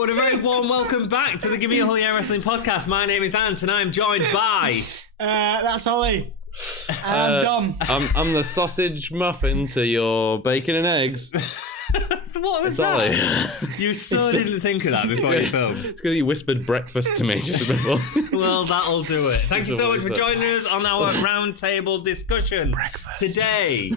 Hello, and a very warm welcome back to the Gimme a Whole Year Wrestling podcast. My name is Ant, and I'm joined by... That's Ollie. I'm Dom. I'm the sausage muffin to your bacon and eggs. So what was It's that? Ollie. You so didn't think of that before you filmed. It's because you whispered breakfast to me just before. Well, that'll do it. Thank you so much for joining us on our roundtable discussion. Breakfast. Today,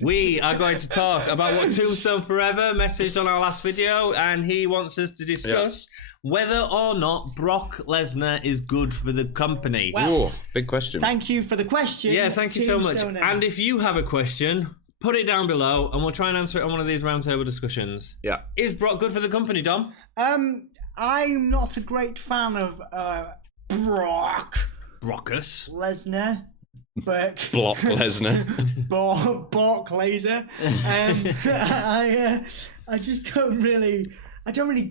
we are going to talk about what Tombstone Forever messaged on our last video, and he wants us to discuss whether or not Brock Lesnar is good for the company. Well, big question. Thank you for the question. Yeah, thank you so much. Tombstone. And if you have a question, put it down below, and we'll try and answer it on one of these roundtable discussions. Yeah. Is Brock good for the company, Dom? I'm not a great fan of Brock Brockus. Lesnar. But Block Lesnar. Brock Lesnar. I just don't really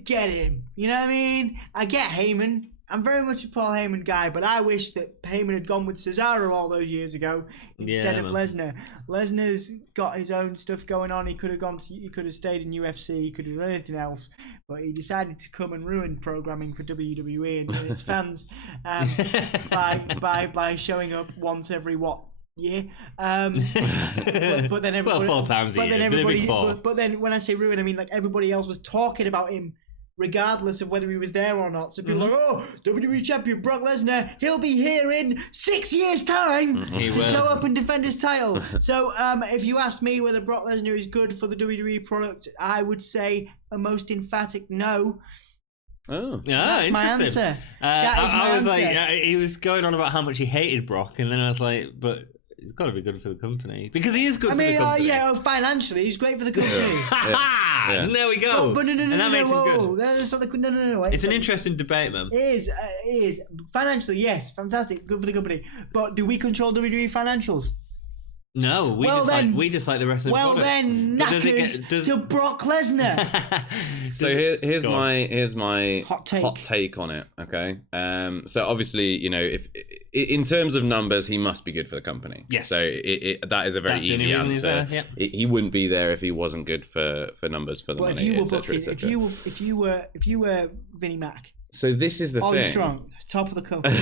get him. You know what I mean? I get Heyman. I'm very much a Paul Heyman guy, but I wish that Heyman had gone with Cesaro all those years ago instead of Lesnar. Lesnar's got his own stuff going on. He could have stayed in UFC. He could have done anything else, but he decided to come and ruin programming for WWE and its fans by showing up once every year. But then everybody, 4 times a year. But then when I say ruin, I mean like everybody else was talking about him regardless of whether he was there or not. So people are like, oh, WWE champion Brock Lesnar, he'll be here in 6 years' time to show up and defend his title. So if you ask me whether Brock Lesnar is good for the WWE product, I would say a most emphatic no. Oh, yeah, that's my answer. That is my I was answer. like, he was going on about how much he hated Brock, and then I was like, but he's got to be good for the company because he is good for the company. Financially, he's great for the company. Yeah. There we go. But no, and that makes him good. That's not the, no. It's an interesting debate, man. It is. Financially, yes, fantastic, good for the company. But do we control WWE financials? No, we just like the wrestling product. Then knackers to Brock Lesnar. So here's my hot take on it. Okay. So obviously, you know, if in terms of numbers, he must be good for the company. Yes. So that is a very easy answer. He wouldn't be there if he wasn't good for numbers, for the money, etc. If you were Vinnie Mac. So this is the Ollie thing. Strong, top of the company,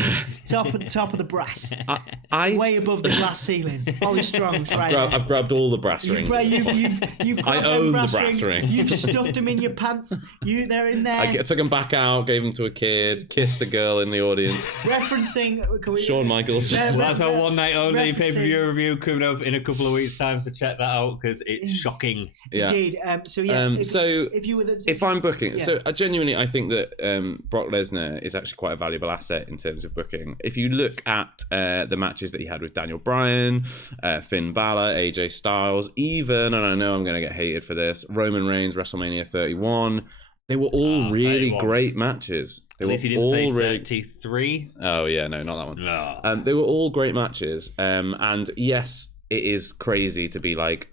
top of the brass, way above the glass ceiling. Ollie Strong's right. I've grabbed all the brass rings. You've I own the brass rings. You've stuffed them in your pants. They're in there. I took them back out, gave them to a kid, kissed a girl in the audience. Referencing Shawn Michaels. That's our one night only pay-per-view review coming up in a couple of weeks' time. So check that out because it's shocking. Yeah. Indeed. If I'm booking, so genuinely, I think that Brock Lesnar is actually quite a valuable asset in terms of booking. If you look at the matches that he had with Daniel Bryan, Finn Balor, AJ Styles, even, and I know I'm going to get hated for this, Roman Reigns, WrestleMania 31, they were all really great matches. At least he didn't say 33. Oh yeah, no, not that one. No. They were all great matches. And yes, it is crazy to be like,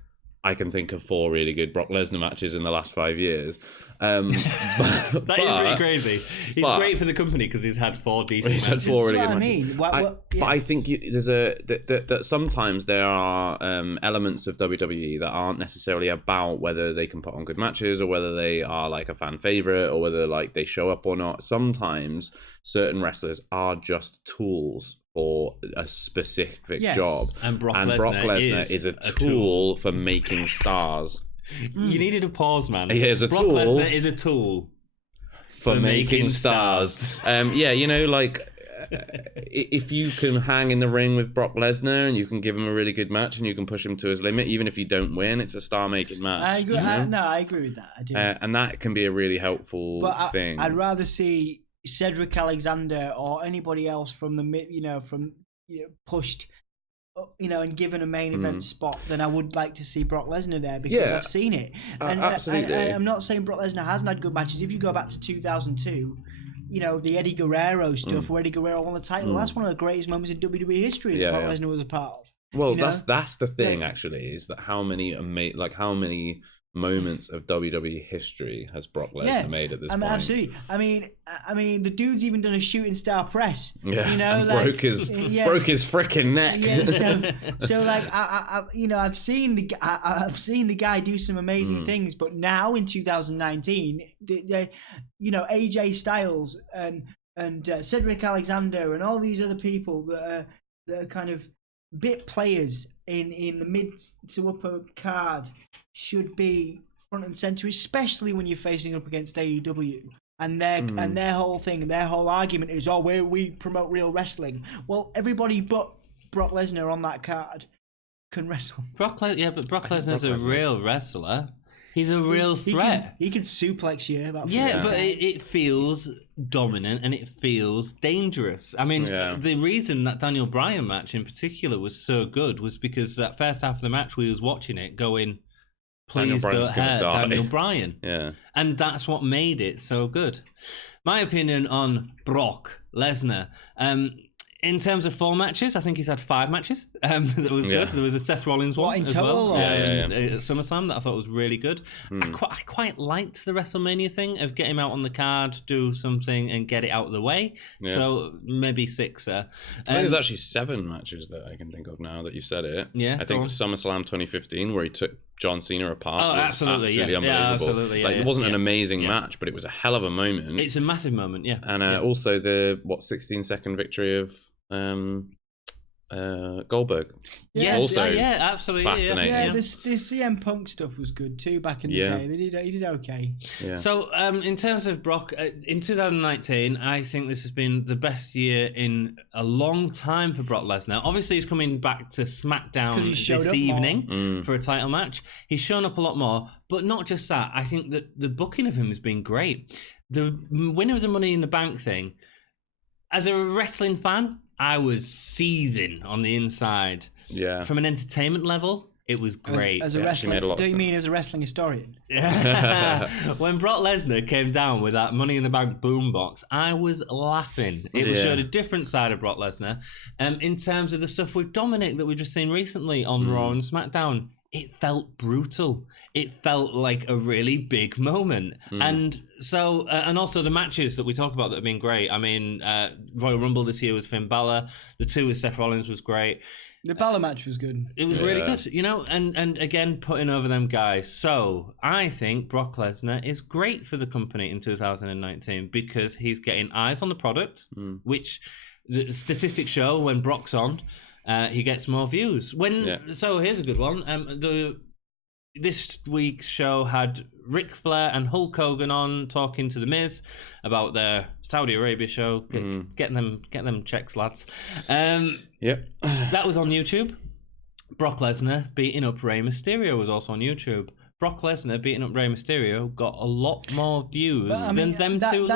I can think of 4 really good Brock Lesnar matches in the last 5 years. That is really crazy. He's great for the company because he's had 4 decent matches. He's had 4 really good matches. But I think that sometimes there are elements of WWE that aren't necessarily about whether they can put on good matches or whether they are like a fan favorite or whether like they show up or not. Sometimes certain wrestlers are just tools for a specific job, and Brock Lesnar is a tool for making stars. You needed a pause, man. He is a Brock tool. Lesnar is a tool for making stars. Yeah, you know, like if you can hang in the ring with Brock Lesnar and you can give him a really good match and you can push him to his limit, even if you don't win, it's a star-making match. I agree. I agree with that. I do. And that can be a really helpful thing. I'd rather see Cedric Alexander or anybody else from pushed, and given a main event spot than I would like to see Brock Lesnar there because I've seen it. And absolutely. I'm not saying Brock Lesnar hasn't had good matches. If you go back to 2002, the Eddie Guerrero stuff where Eddie Guerrero won the title, that's one of the greatest moments in WWE history that Brock Lesnar was a part of. Well, that's the thing actually, is that how many moments of WWE history has Brock Lesnar made at this point? Absolutely. I mean, the dude's even done a shooting star press. Yeah, you know, broke his freaking neck. Yeah, so like I've seen the guy do some amazing things, but now in 2019, AJ Styles and Cedric Alexander and all these other people that are kind of bit players in the mid to upper card should be front and center, especially when you're facing up against AEW. And their whole thing, their whole argument is, we promote real wrestling. Well, everybody but Brock Lesnar on that card can wrestle. But Brock Lesnar's a real wrestler. He's a real threat. He can suplex you. But it feels dominant and it feels dangerous. I mean, the reason that Daniel Bryan match in particular was so good was because that first half of the match we was watching it going, please don't hurt Daniel Bryan. Yeah. And that's what made it so good. My opinion on Brock Lesnar. In terms of 4 matches, I think he's had 5 matches that was good. There was a Seth Rollins one as well. At SummerSlam that I thought was really good. I quite liked the WrestleMania thing of get him out on the card, do something, and get it out of the way. Yeah. So maybe 6 there. I think there's actually 7 matches that I can think of now that you've said it. Yeah, I think SummerSlam 2015 where he took John Cena apart. Oh, was absolutely unbelievable. Yeah, absolutely. It wasn't an amazing match, but it was a hell of a moment. It's a massive moment, And also the 16-second victory of Goldberg. Absolutely. Fascinating. Yeah, the CM Punk stuff was good too back in the day. He did okay. Yeah. So, in terms of Brock, in 2019, I think this has been the best year in a long time for Brock Lesnar. Obviously, he's coming back to SmackDown this evening for a title match. He's shown up a lot more, but not just that. I think that the booking of him has been great. The winner of the Money in the Bank thing, as a wrestling fan, I was seething on the inside. Yeah. From an entertainment level, it was great. As a wrestler, do you mean as a wrestling historian? When Brock Lesnar came down with that Money in the Bank boombox, I was laughing. It showed a different side of Brock Lesnar. In terms of the stuff with Dominic that we've just seen recently on Raw and SmackDown, it felt brutal. It felt like a really big moment. And so, and also the matches that we talk about that have been great. I mean, Royal Rumble this year with Finn Balor. The 2 with Seth Rollins was great. The Balor match was good. It was really good, and again, putting over them guys. So I think Brock Lesnar is great for the company in 2019 because he's getting eyes on the product, which the statistics show when Brock's on, he gets more views. So here's a good one. This week's show had Ric Flair and Hulk Hogan on talking to The Miz about their Saudi Arabia show. Get them checks, lads. That was on YouTube. Brock Lesnar beating up Rey Mysterio was also on YouTube. Brock Lesnar beating up Rey Mysterio got a lot more views than them two legends.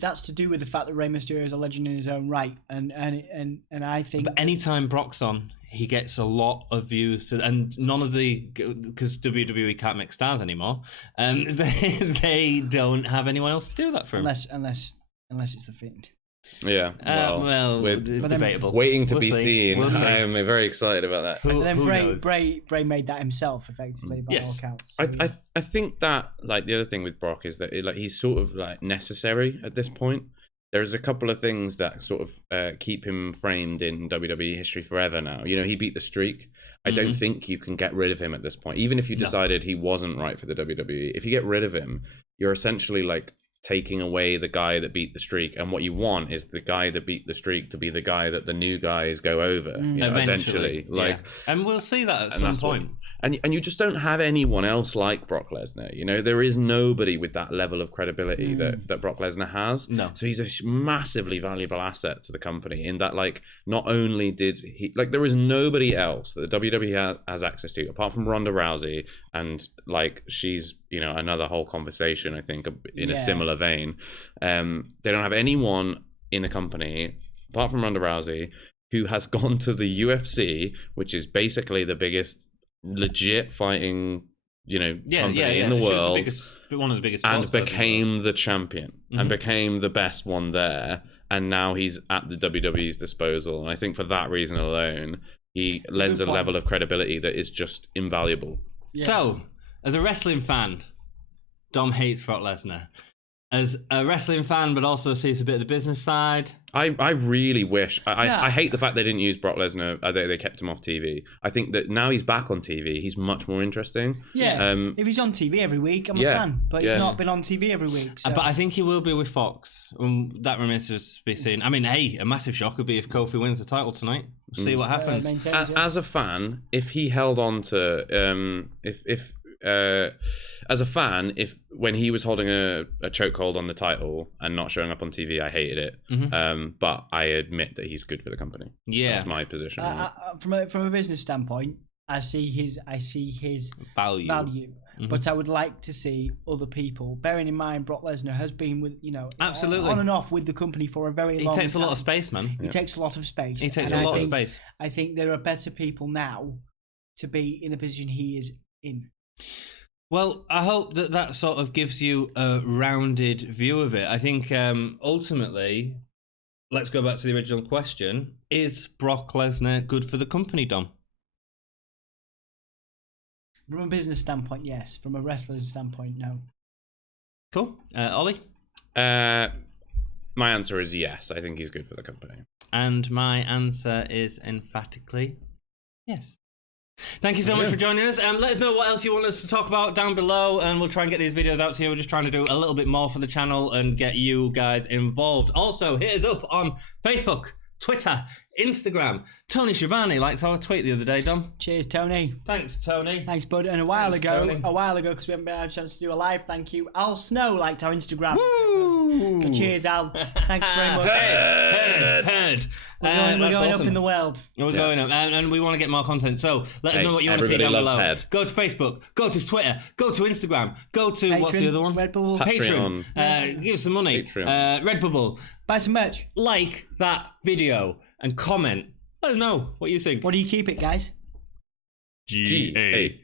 That's to do with the fact that Rey Mysterio is a legend in his own right, and I think. But anytime Brock's on, he gets a lot of views, and none of because WWE can't make stars anymore. They don't have anyone else to do that for him, unless it's the Fiend. Yeah, it's debatable. Waiting to be seen. We'll see. I am very excited about that. And then Bray made that himself, effectively, by all accounts. So I think that the other thing with Brock is that he's sort of necessary at this point. There's a couple of things that sort of keep him framed in WWE history forever now. He beat the streak. I don't think you can get rid of him at this point. Even if you decided he wasn't right for the WWE, if you get rid of him, you're essentially taking away the guy that beat the streak, and what you want is the guy that beat the streak to be the guy that the new guys go over eventually. And we'll see that at some point. And you just don't have anyone else like Brock Lesnar. There is nobody with that level of credibility that Brock Lesnar has. No. So he's a massively valuable asset to the company in that, not only did he, there is nobody else that the WWE has access to apart from Ronda Rousey, and she's, another whole conversation, I think, in a similar vein. They don't have anyone in the company apart from Ronda Rousey who has gone to the UFC, which is basically the biggest legit fighting company in the world, one of the biggest, and became the champion and became the best one there, and now he's at the WWE's disposal. And I think for that reason alone, he lends a level of credibility that is just invaluable. So as a wrestling fan, Dom hates Brock Lesnar. As a wrestling fan, but also sees a bit of the business side. I really wish. I hate the fact they didn't use Brock Lesnar. They kept him off TV. I think that now he's back on TV, he's much more interesting. Yeah. If he's on TV every week, I'm a fan. But he's not been on TV every week. So. But I think he will be with Fox. That remains to be seen. I mean, hey, a massive shock would be if Kofi wins the title tonight. We'll see what happens. As a fan, if he held on to as a fan, if when he was holding a chokehold on the title and not showing up on TV, I hated it. But I admit that he's good for the company. Yeah, that's my position. From a business standpoint, I see his value. But I would like to see other people. Bearing in mind, Brock Lesnar has been with absolutely on and off with the company for a very long time. He takes a lot of space, man. He takes a lot of space. He takes a lot of space. I think there are better people now to be in the position he is in. Well, I hope that sort of gives you a rounded view of it. I think ultimately, let's go back to the original question. Is Brock Lesnar good for the company, Dom? From a business standpoint, yes. From a wrestler's standpoint, no. Cool. Ollie? My answer is yes. I think he's good for the company. And my answer is emphatically yes. Thank you so much for joining us. Let us know what else you want us to talk about down below, and we'll try and get these videos out to you. We're just trying to do a little bit more for the channel and get you guys involved. Also, hit us up on Facebook, Twitter, Instagram. Tony Schiavone liked our tweet the other day, Dom. Cheers, Tony. Thanks, Tony. Thanks, bud. And a while ago, because we haven't had a chance to do a live thank you, Al Snow liked our Instagram. Woo! So cheers, Al. Thanks very much. Heard. We're going awesome. Up in the world. We're going up, and we want to get more content. So let us know what you want to see down below. Head. Go to Facebook, go to Twitter, go to Instagram, go to Patreon, what's the other one? Redbubble. Patreon. Give us some money. Redbubble. Buy some merch. Like that video and comment. Let us know what you think. What do you keep it, guys? Gahy.